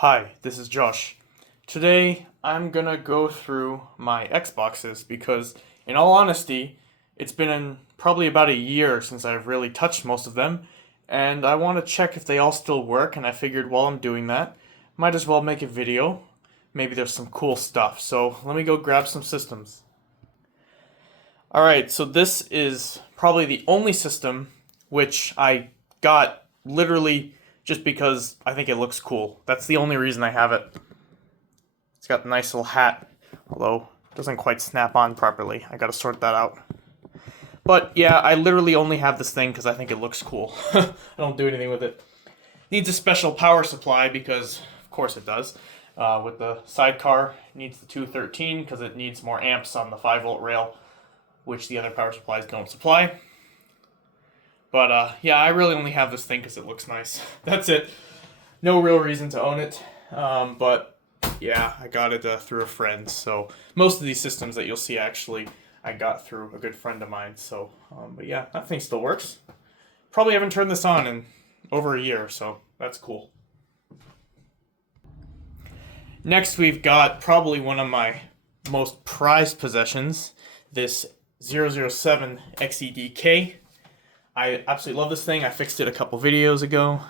Hi, this is Josh. Today I'm gonna go through my Xboxes because, in all honesty, it's been probably about a year since I've really touched most of them, and I want to check if they all still work. And I figured while I'm doing that, might as well make a video. Maybe there's some cool stuff. So let me go grab some systems. Alright, so this is probably the only system which I got literally just because I think it looks cool. That's the only reason I have it. It's got a nice little hat, although it doesn't quite snap on properly. I gotta sort that out. But yeah, I literally only have this thing because I think it looks cool. I don't do anything with it. Needs a special power supply because, of course it does. With the sidecar, it needs the 213 because it needs more amps on the 5-volt rail, which the other power supplies don't supply. But yeah, I really only have this thing because it looks nice. That's it. No real reason to own it. But yeah, I got it through a friend. So most of these systems that you'll see actually I got through a good friend of mine. So, but yeah, that thing still works. Probably haven't turned this on in over a year, so that's cool. Next, we've got probably one of my most prized possessions, this 007 XEDK. I absolutely love this thing. I fixed it a couple videos ago.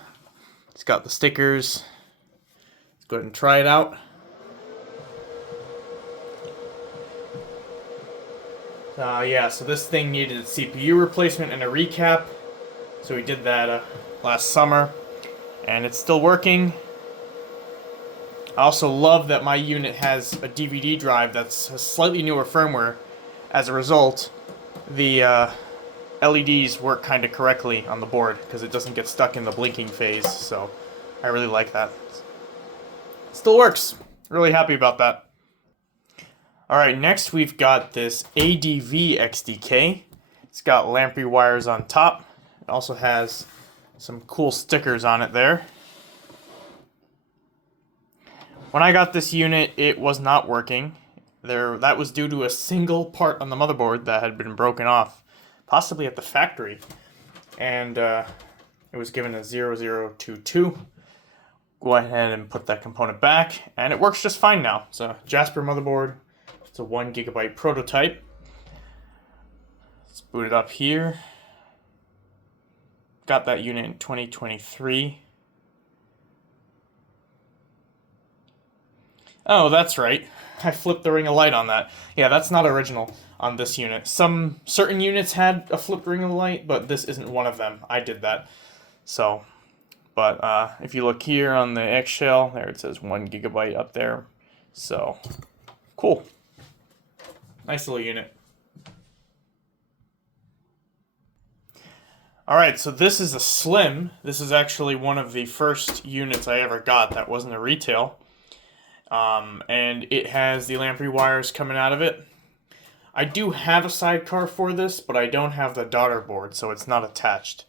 It's got the stickers. Let's go ahead and try it out. Yeah, so this thing needed a CPU replacement and a recap. So we did that last summer. And it's still working. I also love that my unit has a DVD drive that's a slightly newer firmware. As a result, the LEDs work kind of correctly on the board because it doesn't get stuck in the blinking phase, so I really like that. It still works. Really happy about that. Alright, next we've got this ADV XDK. It's got lamprey wires on top. It also has some cool stickers on it there. When I got this unit, it was not working. That was due to a single part on the motherboard that had been broken off, possibly at the factory, and it was given a 0022. Go ahead and put that component back, and it works just fine now. It's a Jasper motherboard. It's a 1GB prototype. Let's boot it up here. Got that unit in 2023. Oh, that's right. I flipped the ring of light on that. Yeah, that's not original on this unit. Some certain units had a flipped ring of light, but this isn't one of them. I did that. So, but if you look here on the eggshell, there it says 1GB up there. So, cool. Nice little unit. Alright, so this is a Slim. This is actually one of the first units I ever got that wasn't a retail. And it has the lamprey wires coming out of it. I do have a sidecar for this, but I don't have the daughter board, so it's not attached.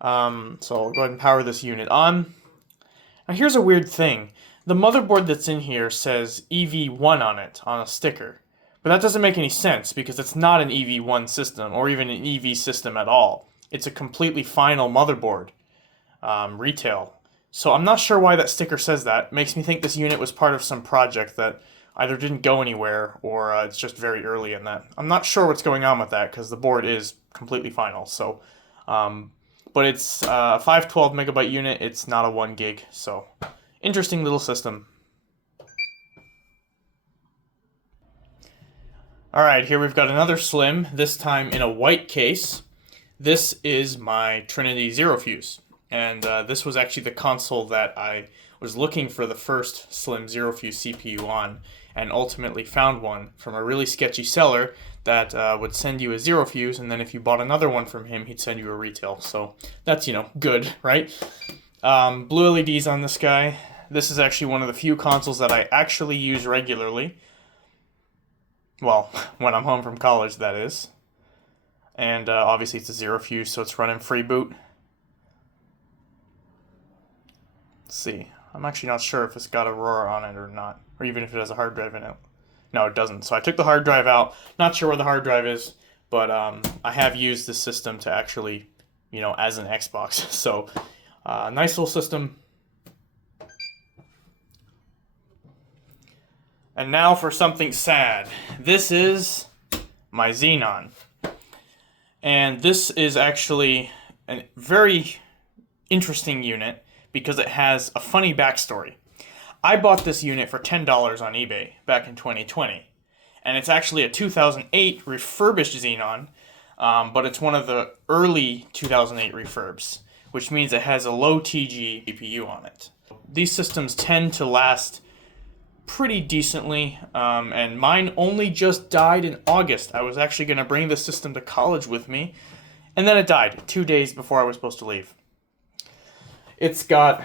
So I'll go ahead and power this unit on. Now here's a weird thing. The motherboard that's in here says EV1 on it, on a sticker. But that doesn't make any sense, because it's not an EV1 system, or even an EV system at all. It's a completely final motherboard, retail. So I'm not sure why that sticker says that. It makes me think this unit was part of some project that either didn't go anywhere or it's just very early in that. I'm not sure what's going on with that because the board is completely final. So, but it's a 512 megabyte unit. It's not a 1 gig. So, interesting little system. All right, here we've got another Slim. This time in a white case. This is my Trinity Zero Fuse. And this was actually the console that I was looking for the first Slim Zero Fuse CPU on, and ultimately found one from a really sketchy seller that would send you a Zero Fuse, and then if you bought another one from him, he'd send you a retail. So that's, good, right? Blue LEDs on this guy. This is actually one of the few consoles that I actually use regularly. Well, when I'm home from college, that is. And obviously it's a Zero Fuse, so it's running free boot. See, I'm actually not sure if it's got Aurora on it or not, or even if it has a hard drive in it. No, it doesn't. So I took the hard drive out. Not sure where the hard drive is, but I have used this system to actually, as an Xbox. So nice little system. And now for something sad. This is my xenon. And this is actually a very interesting unit because it has a funny backstory. I bought this unit for $10 on eBay back in 2020. And it's actually a 2008 refurbished xenon, but it's one of the early 2008 refurbs, which means it has a low TG GPU on it. These systems tend to last pretty decently, and mine only just died in August. I was actually going to bring this system to college with me, and then it died 2 days before I was supposed to leave. It's got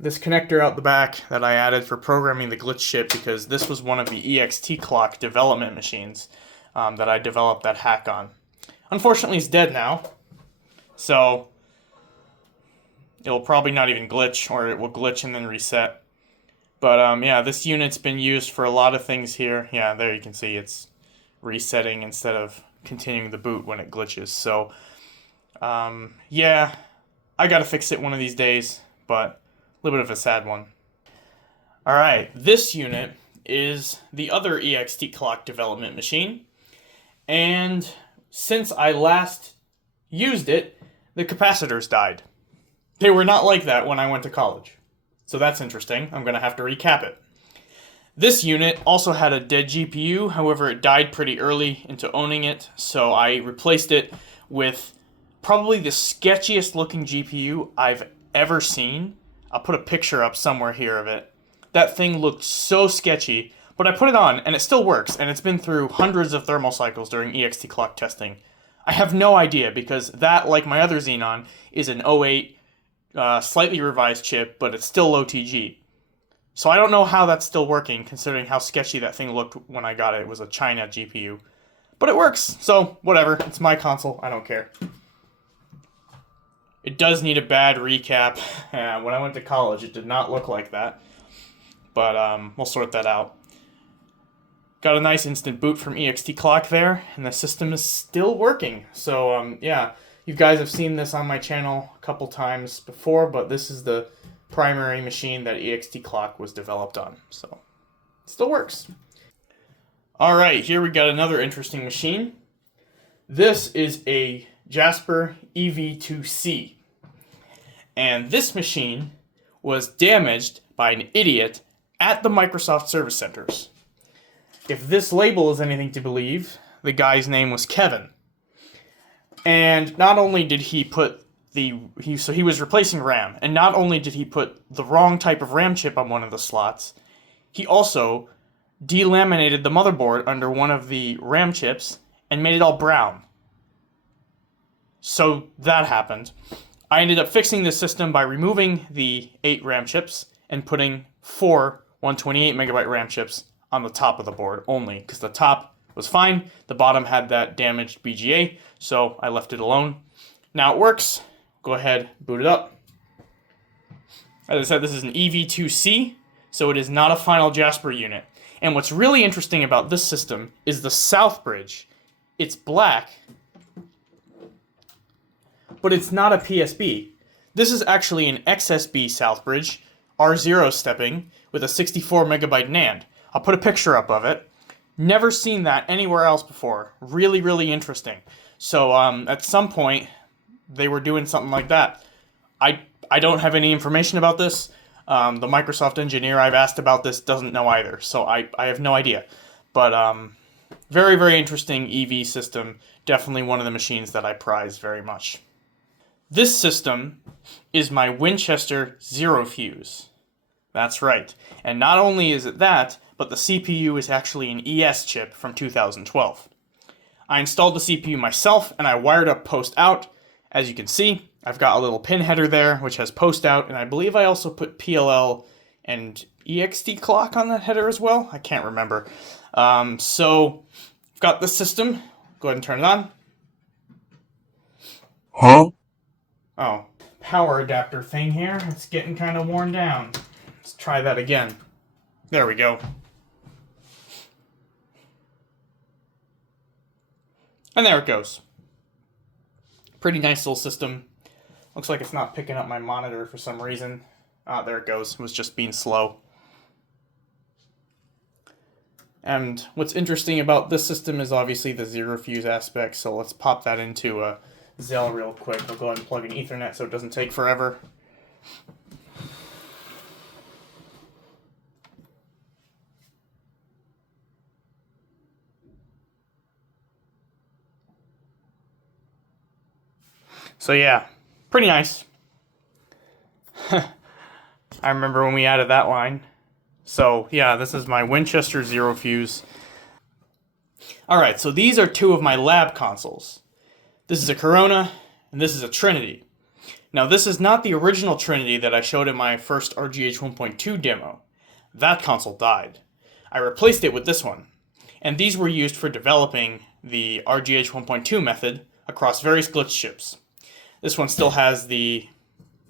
this connector out the back that I added for programming the glitch chip because this was one of the XEDK development machines that I developed that hack on. Unfortunately, it's dead now, so it'll probably not even glitch, or it will glitch and then reset. But yeah, this unit's been used for a lot of things here. Yeah, there you can see it's resetting instead of continuing the boot when it glitches. So yeah, I gotta fix it one of these days, but a little bit of a sad one. Alright, this unit is the other XT development machine, and since I last used it, the capacitors died. They were not like that when I went to college. So that's interesting. I'm going to have to recap it. This unit also had a dead GPU, however it died pretty early into owning it, so I replaced it with probably the sketchiest looking GPU I've ever seen. I'll put a picture up somewhere here of it. That thing looked so sketchy, but I put it on and it still works, and it's been through hundreds of thermal cycles during XT testing. I have no idea because that, like my other Xenon, is an '08 slightly revised chip, but it's still low TG. So I don't know how that's still working, considering how sketchy that thing looked when I got it. It was a China GPU. But it works, so whatever. It's my console. I don't care. It does need a bad recap. When I went to college, it did not look like that. But we'll sort that out. Got a nice instant boot from XT there, and the system is still working. So yeah. You guys have seen this on my channel a couple times before, but this is the primary machine that XT was developed on, so it still works. Alright, here we got another interesting machine. This is a Jasper EV2C, and this machine was damaged by an idiot at the Microsoft Service Centers. If this label is anything to believe, the guy's name was Kevin. And not only did he put so he was replacing RAM, and not only did he put the wrong type of RAM chip on one of the slots, he also delaminated the motherboard under one of the RAM chips and made it all brown. So that happened. I ended up fixing this system by removing the 8 RAM chips and putting 4 128 megabyte RAM chips on the top of the board only, because the top was fine. The bottom had that damaged BGA, so I left it alone. Now it works. Go ahead, boot it up. As I said, this is an EV2C, so it is not a final Jasper unit. And what's really interesting about this system is the south bridge. It's black, but it's not a PSB. This is actually an XSB south bridge, R0 stepping, with a 64 megabyte NAND. I'll put a picture up of it. Never seen that anywhere else before. Really, really interesting. So at some point, they were doing something like that. I don't have any information about this. The Microsoft engineer I've asked about this doesn't know either, so I have no idea. But very, very interesting EV system. Definitely one of the machines that I prize very much. This system is my Winchester Zero Fuse. That's right. And not only is it that, but the CPU is actually an ES chip from 2012. I installed the CPU myself, and I wired up post out. As you can see, I've got a little pin header there, which has post out, and I believe I also put PLL and EXT clock on that header as well. I can't remember. So, I've got the system. Go ahead and turn it on. Huh? Oh, power adapter thing here. It's getting kind of worn down. Let's try that again. There we go. And there it goes. Pretty nice little system. Looks like it's not picking up my monitor for some reason. Ah, there it goes. It was just being slow. And what's interesting about this system is obviously the zero fuse aspect, so let's pop that into a Zell real quick. I'll go ahead and plug in Ethernet so it doesn't take forever. So yeah, pretty nice. I remember when we added that line. So yeah, this is my Winchester zero fuse. Alright, so these are two of my lab consoles. This is a Corona, and this is a Trinity. Now this is not the original Trinity that I showed in my first RGH 1.2 demo. That console died. I replaced it with this one. And these were used for developing the RGH 1.2 method across various glitch chips. This one still has the,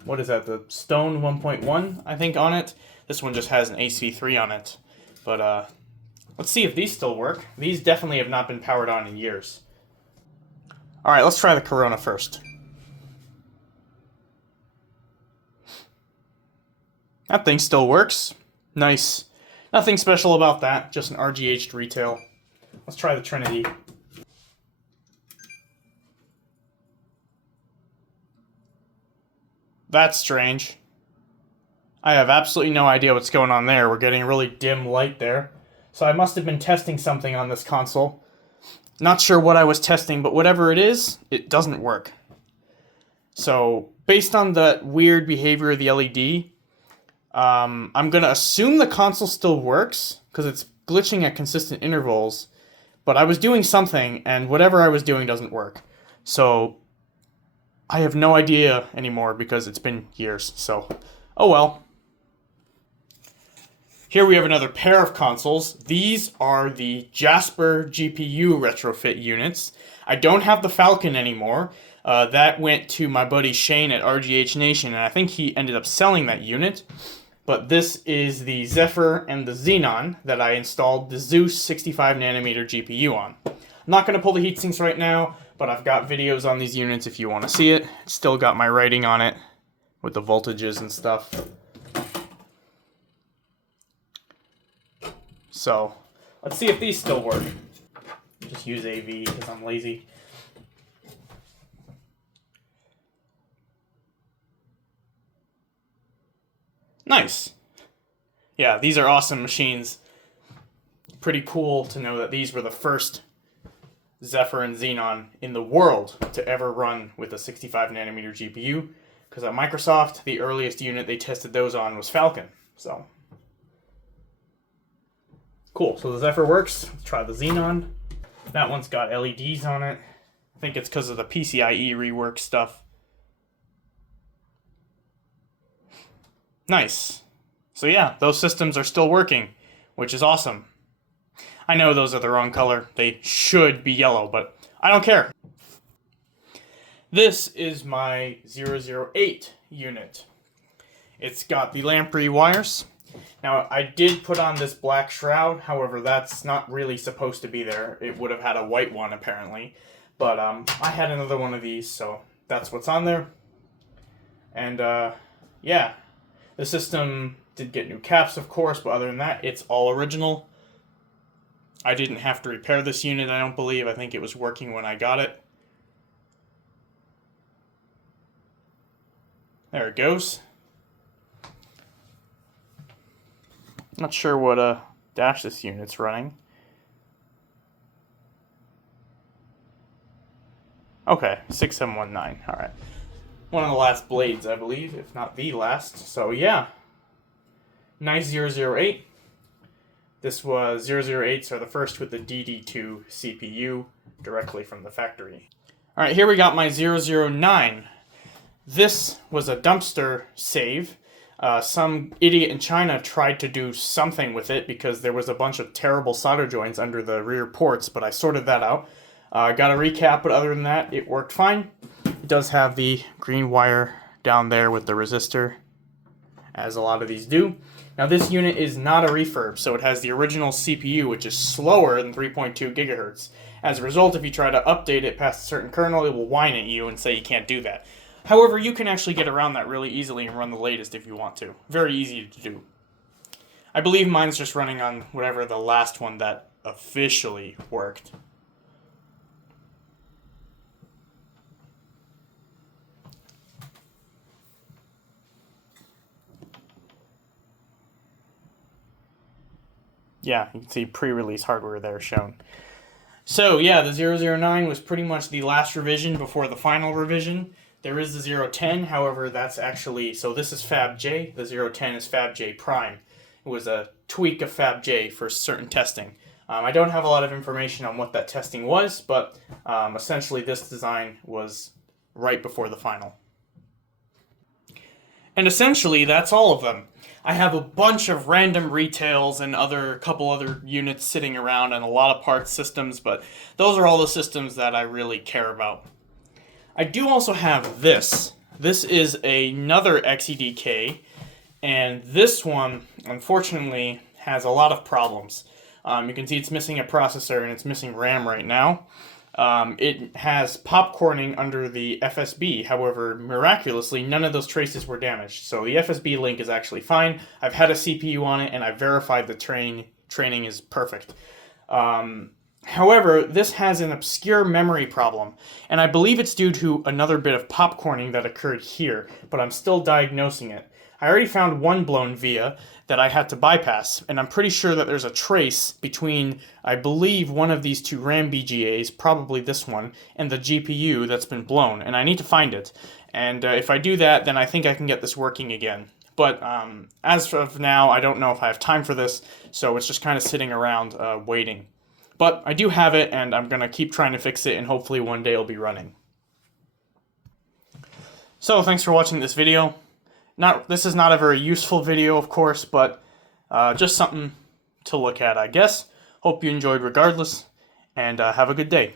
what is that, the Stone 1.1, I think, on it. This one just has an HV3 on it. But let's see if these still work. These definitely have not been powered on in years. Alright, let's try the Corona first. That thing still works. Nice. Nothing special about that, just an RGH retail. Let's try the Trinity. That's strange. I have absolutely no idea what's going on there. We're getting a really dim light there. So I must have been testing something on this console. Not sure what I was testing, but whatever it is, it doesn't work. So, based on the weird behavior of the LED, I'm going to assume the console still works, because it's glitching at consistent intervals, but I was doing something, and whatever I was doing doesn't work. So, I have no idea anymore, because it's been years, so, oh well. Here we have another pair of consoles. These are the Jasper GPU retrofit units. I don't have the Falcon anymore. That went to my buddy Shane at RGH Nation, and I think he ended up selling that unit. But this is the Zephyr and the Xenon that I installed the Zeus 65nm GPU on. I'm not going to pull the heatsinks right now, but I've got videos on these units if you want to see it. Still got my writing on it with the voltages and stuff. So, let's see if these still work. Just use AV because I'm lazy. Nice. Yeah, these are awesome machines. Pretty cool to know that these were the first Zephyr and Xenon in the world to ever run with a 65nm GPU. Because at Microsoft, the earliest unit they tested those on was Falcon. So, cool. So the Zephyr works. Let's try the Xenon. That one's got LEDs on it. I think it's because of the PCIe rework stuff. Nice. So yeah, those systems are still working, which is awesome. I know those are the wrong color. They should be yellow, but I don't care. This is my 008 unit. It's got the lamprey wires. Now, I did put on this black shroud, however, that's not really supposed to be there. It would have had a white one, apparently. But I had another one of these, so that's what's on there. And, yeah. The system did get new caps, of course, but other than that, it's all original. I didn't have to repair this unit, I don't believe. I think it was working when I got it. There it goes. Not sure what dash this unit's running. Okay, 6719, alright. One of the last blades, I believe, if not the last. So yeah, nice 008. This was 008s are the first with the DD2 CPU directly from the factory. Alright, here we got my 009. This was a dumpster save. Some idiot in China tried to do something with it because there was a bunch of terrible solder joints under the rear ports, but I sorted that out. Got a recap, but other than that, it worked fine. It does have the green wire down there with the resistor, as a lot of these do. Now this unit is not a refurb, so it has the original CPU, which is slower than 3.2 gigahertz. As a result, if you try to update it past a certain kernel, it will whine at you and say you can't do that. However, you can actually get around that really easily and run the latest if you want to. Very easy to do. I believe mine's just running on whatever the last one that officially worked. Yeah, you can see pre-release hardware there shown. So yeah, the 009 was pretty much the last revision before the final revision. There is the 010, however, that's actually, so this is Fab J, the 010 is Fab J Prime. It was a tweak of Fab J for certain testing. I don't have a lot of information on what that testing was, but essentially this design was right before the final. And essentially, that's all of them. I have a bunch of random retails and a couple other units sitting around and a lot of parts systems, but those are all the systems that I really care about. I do also have this. This is another XEDK, and this one, unfortunately, has a lot of problems. You can see it's missing a processor and it's missing RAM right now. It has popcorning under the FSB, however, miraculously, none of those traces were damaged. So the FSB link is actually fine. I've had a CPU on it and I've verified the training is perfect. However, this has an obscure memory problem, and I believe it's due to another bit of popcorning that occurred here, but I'm still diagnosing it. I already found one blown via that I had to bypass, and I'm pretty sure that there's a trace between, I believe, one of these two RAM BGAs, probably this one, and the GPU that's been blown, and I need to find it. And if I do that, then I think I can get this working again. But as of now, I don't know if I have time for this, so it's just kind of sitting around waiting. But I do have it, and I'm going to keep trying to fix it, and hopefully one day it'll be running. So, thanks for watching this video. This is not a very useful video, of course, but just something to look at, I guess. Hope you enjoyed regardless, and have a good day.